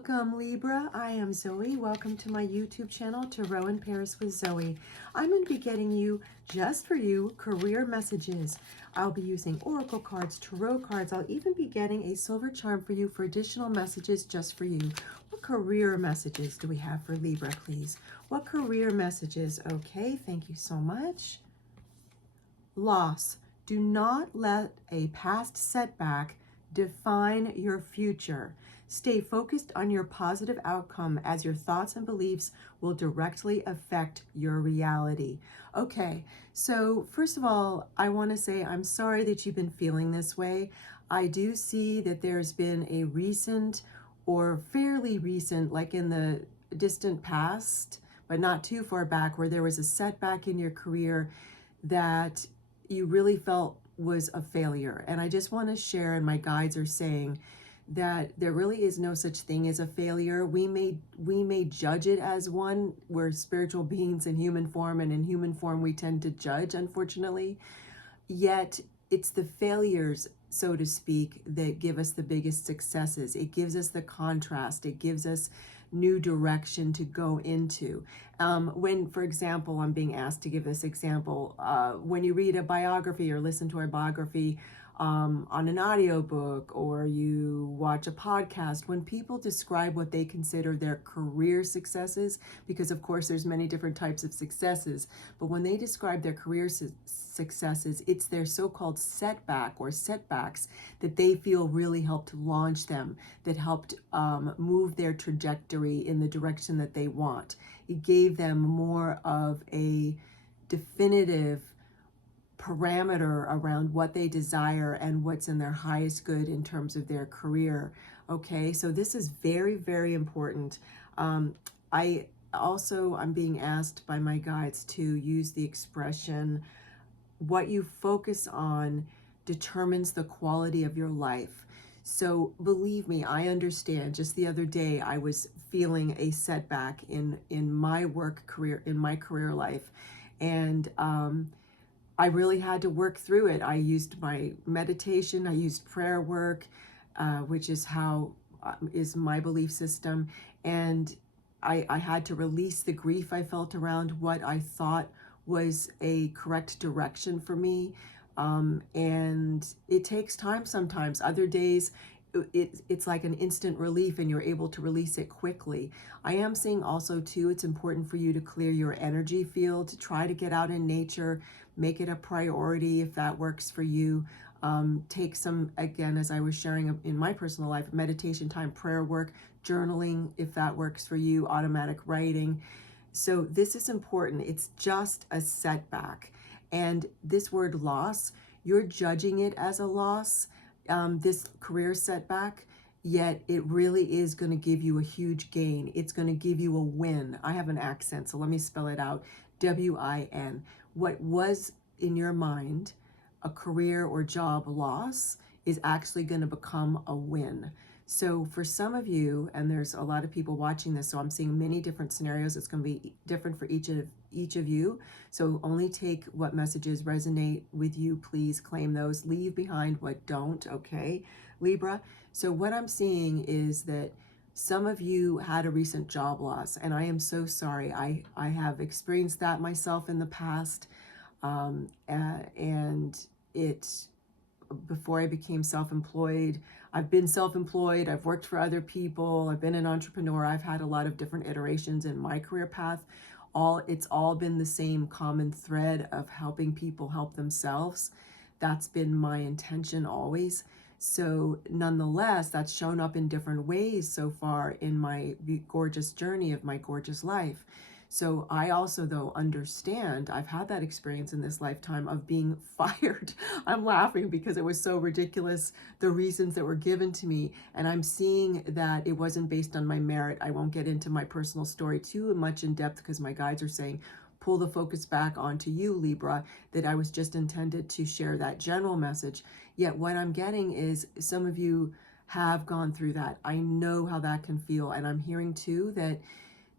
Welcome, Libra. I am Zoe. Welcome to my YouTube channel, Tarot in Paris with Zoe. I'm going to be getting you, just for you, career messages. I'll be using oracle cards, tarot cards. I'll even be getting a silver charm for you for additional messages just for you. What career messages do we have for Libra, please? What career messages? Okay, thank you so much. Loss. Do not let a past setback define your future. Stay focused on your positive outcome as your thoughts and beliefs will directly affect your reality. Okay, so first of all, I want to say I'm sorry that you've been feeling this way. I do see that there's been a recent or fairly recent, like in the distant past, but not too far back, where there was a setback in your career that you really felt was a failure. And I just want to share, and my guides are saying that there really is no such thing as a failure. We may judge it as one. We're spiritual beings in human form, and in human form we tend to judge, unfortunately. Yet it's the failures, so to speak, that give us the biggest successes. It gives us the contrast. It gives us new direction to go into. When, for example, I'm being asked to give this example, when you read a biography or listen to a biography on an audiobook, or you watch a podcast, when people describe what they consider their career successes, because of course there's many different types of successes, but when they describe their career successes, it's their so-called setback or setbacks that they feel really helped launch them, that helped move their trajectory in the direction that they want. It gave them more of a definitive parameter around what they desire and what's in their highest good in terms of their career. Okay, so this is very, very important. I'm being asked by my guides to use the expression, what you focus on determines the quality of your life. So believe me, I understand. Just the other day, I was feeling a setback in my work career, in my career life. And I really had to work through it. I used my meditation, I used prayer work, which is how is my belief system. And I had to release the grief I felt around what I thought was a correct direction for me. And it takes time sometimes. Other days, it's like an instant relief and you're able to release it quickly. I am seeing also too, it's important for you to clear your energy field, to try to get out in nature, make it a priority if that works for you. Take some, again, as I was sharing in my personal life, meditation time, prayer work, journaling, if that works for you, automatic writing. So this is important. It's just a setback. And this word loss, you're judging it as a loss, this career setback, yet it really is going to give you a huge gain. It's going to give you a win. I have an accent, so let me spell it out. W-I-N. What was in your mind a career or job loss is actually going to become a win. So for some of you, and there's a lot of people watching this, so I'm seeing many different scenarios. It's going to be different for each of you. So only take what messages resonate with you. Please claim those. Leave behind what don't, okay, Libra? So what I'm seeing is that some of you had a recent job loss, and I am so sorry. I have experienced that myself in the past, and before I became self-employed, I've been self-employed, I've worked for other people, I've been an entrepreneur, I've had a lot of different iterations in my career path. It's all been the same common thread of helping people help themselves. That's been my intention always. So nonetheless, that's shown up in different ways so far in my gorgeous journey of my gorgeous life. So I also, though, understand, I've had that experience in this lifetime of being fired. I'm laughing because it was so ridiculous, the reasons that were given to me. And I'm seeing that it wasn't based on my merit. I won't get into my personal story too much in depth because my guides are saying, pull the focus back onto you, Libra, that I was just intended to share that general message. Yet what I'm getting is some of you have gone through that. I know how that can feel. And I'm hearing too that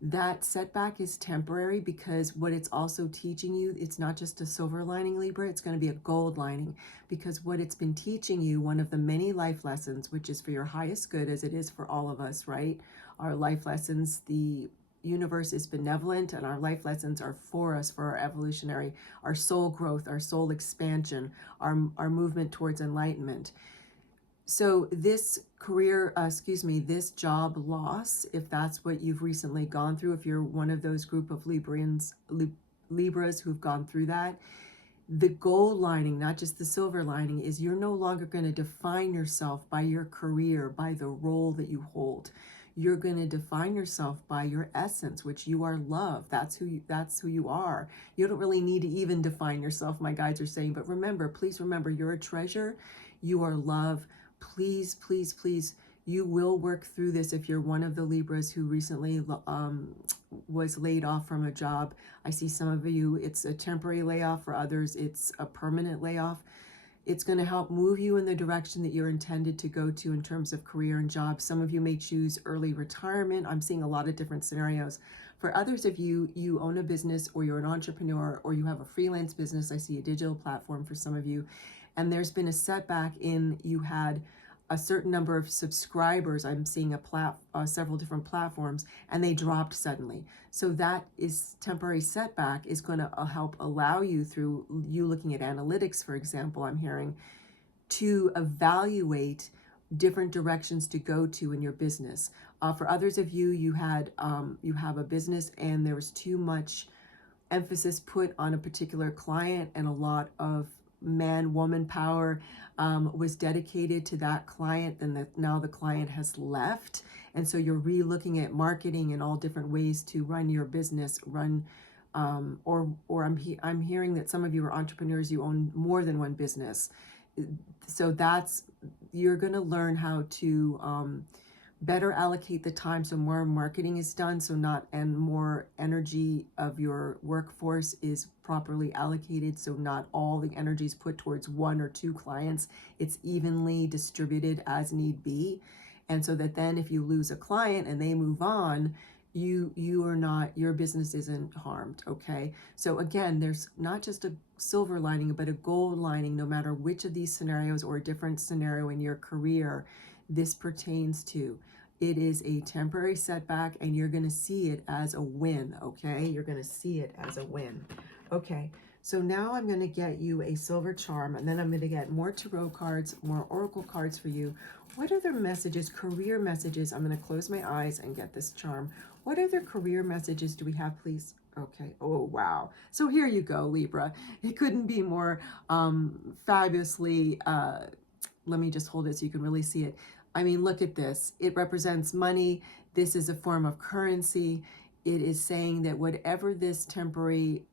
That setback is temporary, because what it's also teaching you, it's not just a silver lining, Libra, it's going to be a gold lining, because what it's been teaching you, one of the many life lessons, which is for your highest good, as it is for all of us, right? Our life lessons, the universe is benevolent, and our life lessons are for us, for our evolutionary, our soul growth, our soul expansion, our movement towards enlightenment. So this this job loss, if that's what you've recently gone through, if you're one of those group of Libras who've gone through that, the gold lining, not just the silver lining, is you're no longer going to define yourself by your career, by the role that you hold. You're going to define yourself by your essence, which you are love. That's who you are. You don't really need to even define yourself, my guides are saying, but remember, please remember, you're a treasure. You are love. Please, please, please, you will work through this. If you're one of the Libras who recently was laid off from a job, I see some of you, it's a temporary layoff. For others, it's a permanent layoff. It's going to help move you in the direction that you're intended to go to in terms of career and job. Some of you may choose early retirement. I'm seeing a lot of different scenarios. For others of you, you own a business, or you're an entrepreneur, or you have a freelance business. I see a digital platform for some of you. And there's been a setback in, you had a certain number of subscribers. I'm seeing several different platforms, and they dropped suddenly. So that is temporary setback, is going to help allow you, through you looking at analytics, for example, I'm hearing, to evaluate different directions to go to in your business. For others of you, you have a business and there was too much emphasis put on a particular client, and a lot of man-woman power was dedicated to that client, and now the client has left, and so you're re-looking at marketing and all different ways to run your business, or I'm hearing that some of you are entrepreneurs, you own more than one business. So you're going to learn how to better allocate the time, so more marketing is done, and more energy of your workforce is properly allocated, so not all the energy is put towards one or two clients. It's evenly distributed as need be, and so that then if you lose a client and they move on, your business isn't harmed. Okay, so again, there's not just a silver lining but a gold lining, no matter which of these scenarios or a different scenario in your career this pertains to. It is a temporary setback, and you're going to see it as a win. Okay, you're going to see it as a win. Okay, so now I'm going to get you a silver charm, and then I'm going to get more tarot cards, more oracle cards for you. What other messages, career messages? I'm going to close my eyes and get this charm. What other career messages do we have, please? Okay. Oh, wow. So here you go, Libra. It couldn't be more fabulously, let me just hold it so you can really see it. I mean, look at this. It represents money. This is a form of currency. It is saying that whatever this temporary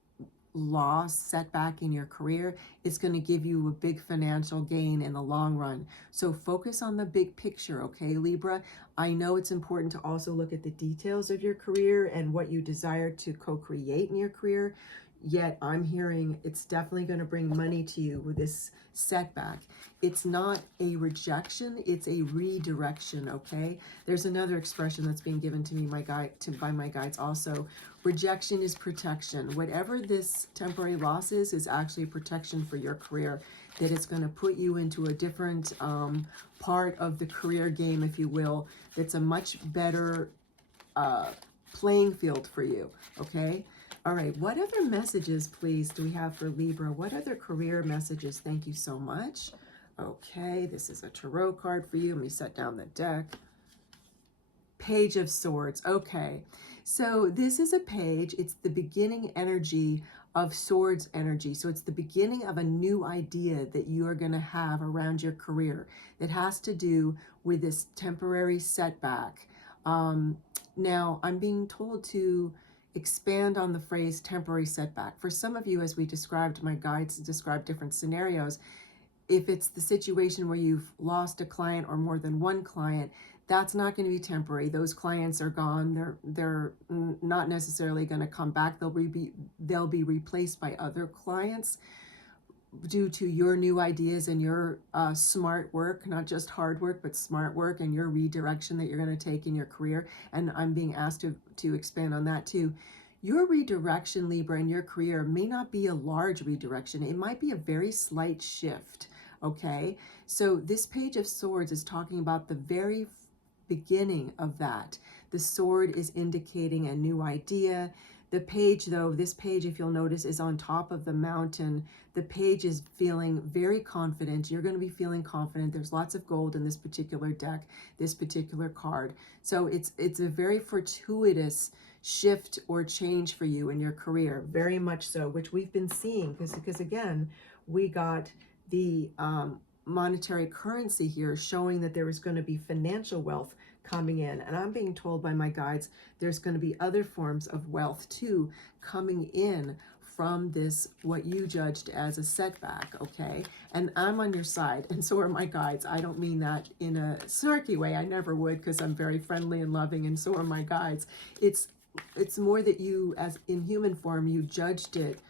loss, setback in your career, it's going to give you a big financial gain in the long run. So focus on the big picture, okay, Libra? I know it's important to also look at the details of your career and what you desire to co-create in your career. Yet I'm hearing it's definitely going to bring money to you with this setback. It's not a rejection, it's a redirection, okay? There's another expression that's being given to me by my guides also. Rejection is protection. Whatever this temporary loss is actually protection for your career, that it's going to put you into a different part of the career game, if you will, that's a much better playing field for you, okay? All right, what other messages, please, do we have for Libra? What other career messages? Thank you so much. Okay, this is a tarot card for you. Let me set down the deck. Page of Swords. Okay, so this is a page. It's the beginning energy of Swords energy. So it's the beginning of a new idea that you are going to have around your career that has to do with this temporary setback. Now, I'm being told to expand on the phrase temporary setback. For some of you, as we described, my guides described different scenarios. If it's the situation where you've lost a client or more than one client, that's not going to be temporary. Those clients are gone. They're not necessarily going to come back. They'll be replaced by other clients. due to your new ideas and your smart work, not just hard work, but smart work, and your redirection that you're going to take in your career. And I'm being asked to expand on that too. Your redirection, Libra, in your career may not be a large redirection. It might be a very slight shift, okay? So this Page of Swords is talking about the very beginning of that. The sword is indicating a new idea. The page, though, this page, if you'll notice, is on top of the mountain. The page is feeling very confident. You're going to be feeling confident. There's lots of gold in this particular deck, this particular card. So it's a very fortuitous shift or change for you in your career, very much so, which we've been seeing because again, we got the monetary currency here showing that there is going to be financial wealth coming in. And I'm being told by my guides there's going to be other forms of wealth too coming in from this, what you judged as a setback, okay? And I'm on your side, and so are my guides. I don't mean that in a snarky way. I never would, because I'm very friendly and loving, and so are my guides. It's more that you, as in human form, you judged it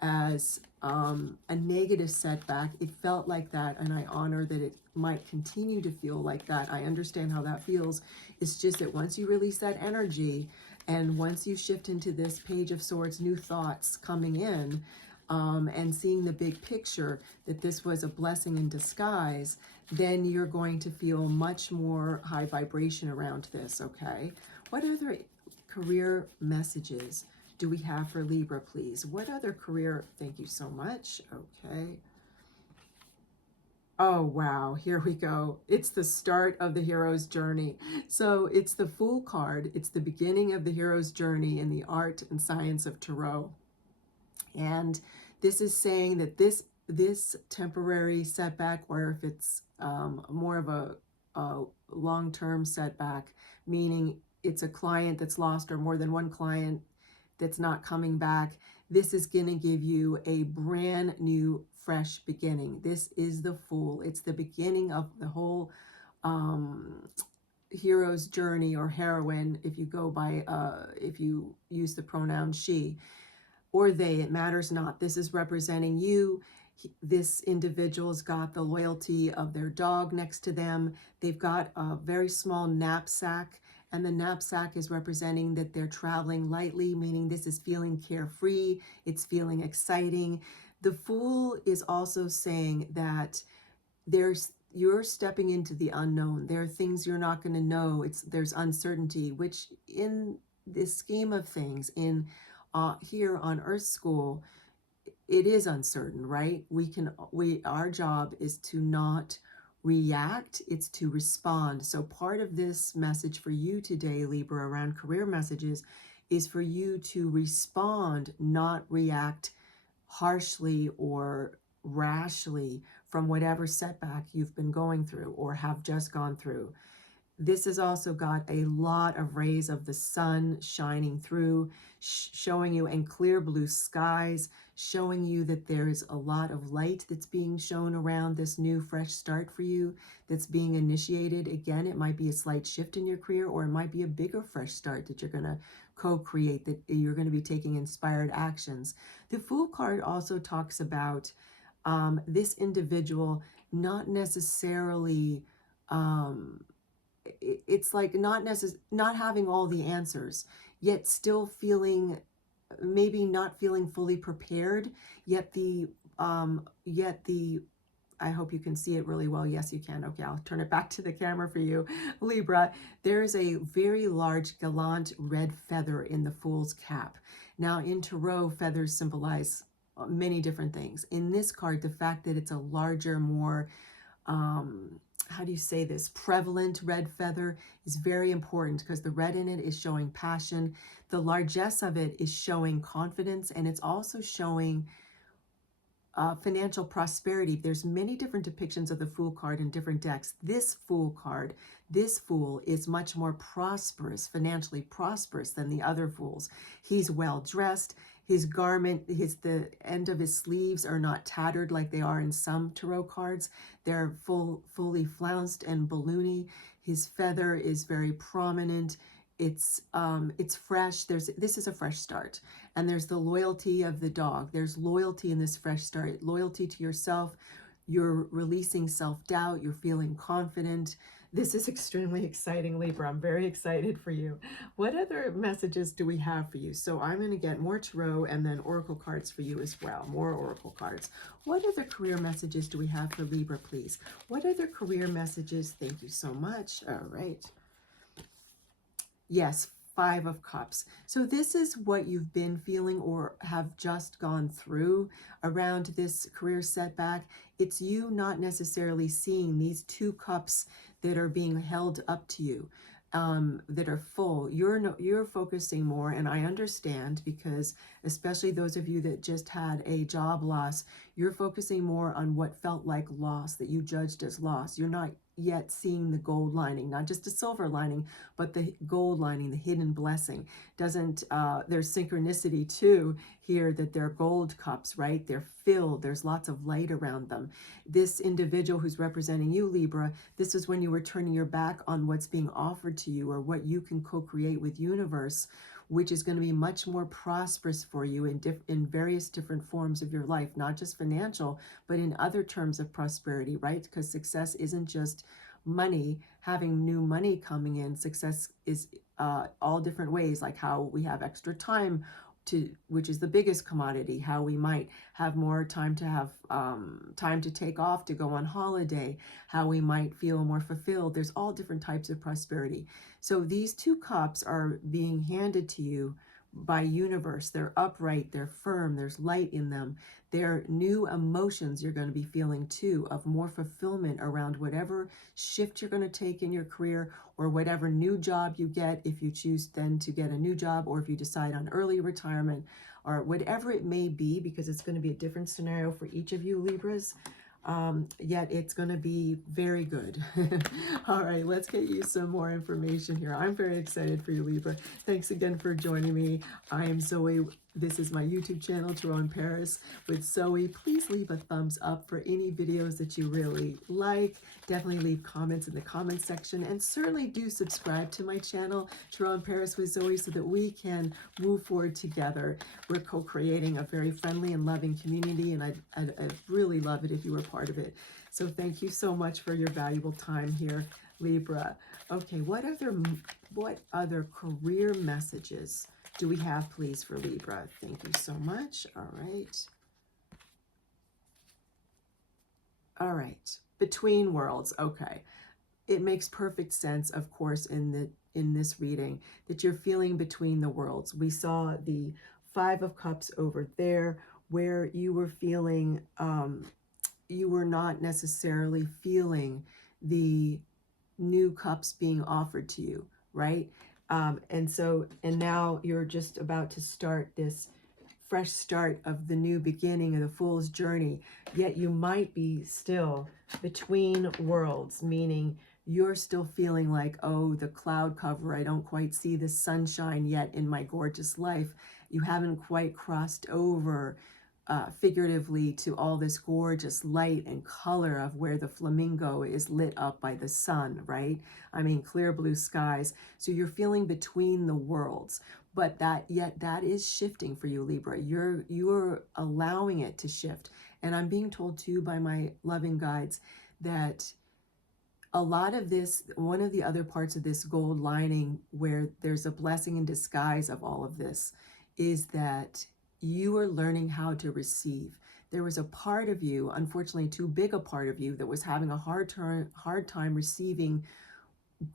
as a negative setback. It felt like that, and I honor that it might continue to feel like that. I understand how that feels. It's just that once you release that energy, and once you shift into this Page of Swords, new thoughts coming in, and seeing the big picture, that this was a blessing in disguise, then you're going to feel much more high vibration around this, okay? What other career messages do we have for Libra, please? What other career? Thank you so much. Okay. Oh, wow. Here we go. It's the start of the hero's journey. So it's the Fool card. It's the beginning of the hero's journey in the art and science of tarot. And this is saying that this temporary setback, or if it's more of a long-term setback, meaning it's a client that's lost or more than one client that's not coming back, this is going to give you a brand new, fresh beginning. This is the Fool. It's the beginning of the whole hero's journey, or heroine, if you go by, if you use the pronoun she or they, it matters not. This is representing you. This individual's got the loyalty of their dog next to them. They've got a very small knapsack, and the knapsack is representing that they're traveling lightly, meaning this is feeling carefree, it's feeling exciting. The Fool is also saying that you're stepping into the unknown. There are things you're not going to know. There's uncertainty, which in this scheme of things, in here on Earth School, it is uncertain, right? Our job is to not react, it's to respond. So part of this message for you today, Libra, around career messages, is for you to respond, not react harshly or rashly from whatever setback you've been going through or have just gone through. This has also got a lot of rays of the sun shining through, showing you, and clear blue skies, showing you that there's a lot of light that's being shown around this new fresh start for you, that's being initiated. Again, it might be a slight shift in your career, or it might be a bigger fresh start that you're going to co-create, that you're going to be taking inspired actions. The Fool card also talks about this individual not necessarily... it's like not having all the answers, yet still feeling, maybe not feeling fully prepared, yet the I hope you can see it really well. Yes, you can. Okay, I'll turn it back to the camera for you, Libra. There's a very large gallant red feather in the Fool's cap. Now in tarot, feathers symbolize many different things. In this card, the fact that it's a larger, more how do you say this, prevalent red feather is very important, because the red in it is showing passion. The largesse of it is showing confidence, and it's also showing financial prosperity. There's many different depictions of the Fool card in different decks. This Fool card, this Fool is much more prosperous, financially prosperous than the other Fools. He's well dressed. His garment, the end of his sleeves are not tattered like they are in some tarot cards. They're fully flounced and balloony. His feather is very prominent. it's fresh. This is a fresh start, and there's the loyalty of the dog. There's loyalty in this fresh start, loyalty to yourself. You're releasing self-doubt. You're feeling confident. This is extremely exciting, Libra. I'm very excited for you. What other messages do we have for you? So I'm going to get more tarot and then oracle cards for you as well. More oracle cards. What other career messages do we have for Libra, please? What other career messages? Thank you so much. All right. Yes, Five of Cups. So this is what you've been feeling or have just gone through around this career setback. It's you not necessarily seeing these two cups that are being held up to you, that are full. You're focusing more, and I understand, because especially those of you that just had a job loss, you're focusing more on what felt like loss, that you judged as loss. You're not yet seeing the gold lining, not just a silver lining, but the gold lining, the hidden blessing. Doesn't there's synchronicity too here, that they're gold cups, right? They're filled. There's lots of light around them. This individual who's representing you, Libra, this is when you were turning your back on what's being offered to you or what you can co-create with universe, which is going to be much more prosperous for you in various different forms of your life, not just financial, but in other terms of prosperity, right? Because success isn't just money, having new money coming in. Success is all different ways, like how we have extra time which is the biggest commodity, how we might have more time to have time to take off, to go on holiday, how we might feel more fulfilled. There's all different types of prosperity. So these two cups are being handed to you by universe. They're upright, they're firm, there's light in them. They're new emotions you're going to be feeling too, of more fulfillment around whatever shift you're going to take in your career, or whatever new job you get, if you choose then to get a new job, or if you decide on early retirement, or whatever it may be, because it's going to be a different scenario for each of you Libras. Yet it's going to be very good. All right, let's get you some more information here. I'm very excited for you, Libra. Thanks again for joining me. I am Zoe. This is my YouTube channel, Tarot in Paris with Zoe. Please leave a thumbs up for any videos that you really like. Definitely leave comments in the comment section, and certainly do subscribe to my channel, Tarot in Paris with Zoe, so that we can move forward together. We're co-creating a very friendly and loving community, and I'd really love it if you were part of it. So thank you so much for your valuable time here, Libra. Okay, what other career messages do we have, please, for Libra? Thank you so much. All right. All right. Between worlds. Okay. It makes perfect sense, of course, in this reading, that you're feeling between the worlds. We saw the Five of Cups over there, where you were feeling, you were not necessarily feeling the new cups being offered to you, right? And now you're just about to start this fresh start of the new beginning of the Fool's journey, yet you might be still between worlds, meaning you're still feeling like, oh, the cloud cover, I don't quite see the sunshine yet in my gorgeous life. You haven't quite crossed over figuratively to all this gorgeous light and color of where the flamingo is lit up by the sun, right? I mean, clear blue skies. So you're feeling between the worlds, but that is shifting for you, Libra. You're allowing it to shift. And I'm being told too by my loving guides that a lot of this, one of the other parts of this gold lining, where there's a blessing in disguise of all of this, is that you are learning how to receive. There was a part of you, unfortunately too big a part of you, that was having a hard time receiving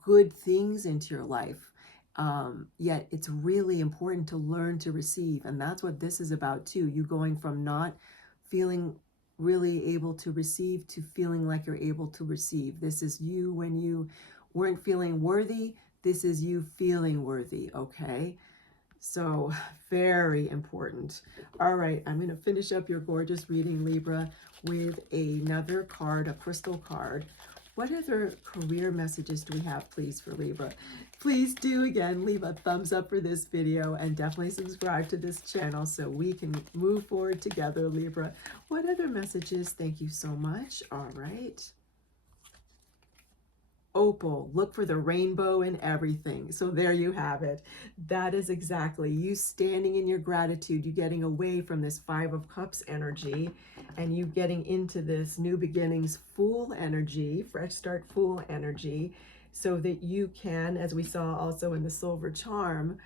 good things into your life. Yet it's really important to learn to receive. And that's what this is about too. You going from not feeling really able to receive to feeling like you're able to receive. This is you when you weren't feeling worthy. This is you feeling worthy, okay? So very important. All right, I'm going to finish up your gorgeous reading, Libra, with another card, a crystal card. What other career messages do we have, please, for Libra? Please do, again, leave a thumbs up for this video, and definitely subscribe to this channel so we can move forward together, Libra. What other messages? Thank you so much. All right. opal. Look for the rainbow in everything. So there you have it. That is exactly you standing in your gratitude, you getting away from this Five of Cups energy, and you getting into this new beginnings Fool energy, fresh start Fool energy, so that you can, as we saw also in the Silver Charm,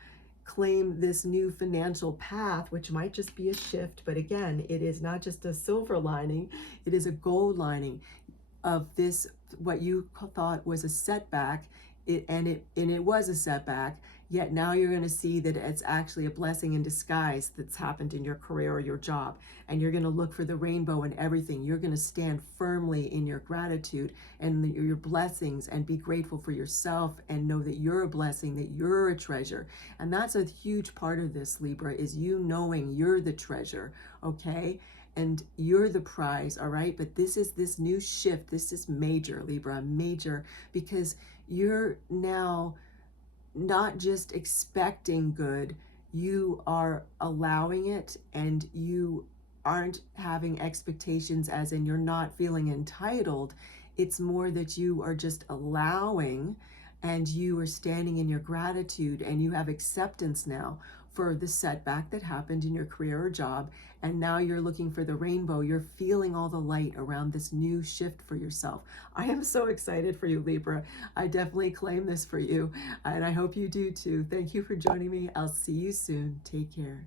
claim this new financial path, which might just be a shift. But again, it is not just a silver lining, it is a gold lining of this, what you thought was a setback. It was a setback, yet now you're going to see that it's actually a blessing in disguise that's happened in your career or your job, and you're going to look for the rainbow in everything. You're going to stand firmly in your gratitude and your blessings, and be grateful for yourself, and know that you're a blessing, that you're a treasure. And that's a huge part of this, Libra, is you knowing you're the treasure. Okay, and you're the prize, all right? But this is this new shift. This is major, Libra, major, because you're now not just expecting good, you are allowing it, and you aren't having expectations, as in you're not feeling entitled. It's more that you are just allowing, and you are standing in your gratitude, and you have acceptance now for the setback that happened in your career or job. And now you're looking for the rainbow. You're feeling all the light around this new shift for yourself. I am so excited for you, Libra. I definitely claim this for you, and I hope you do too. Thank you for joining me. I'll see you soon. Take care.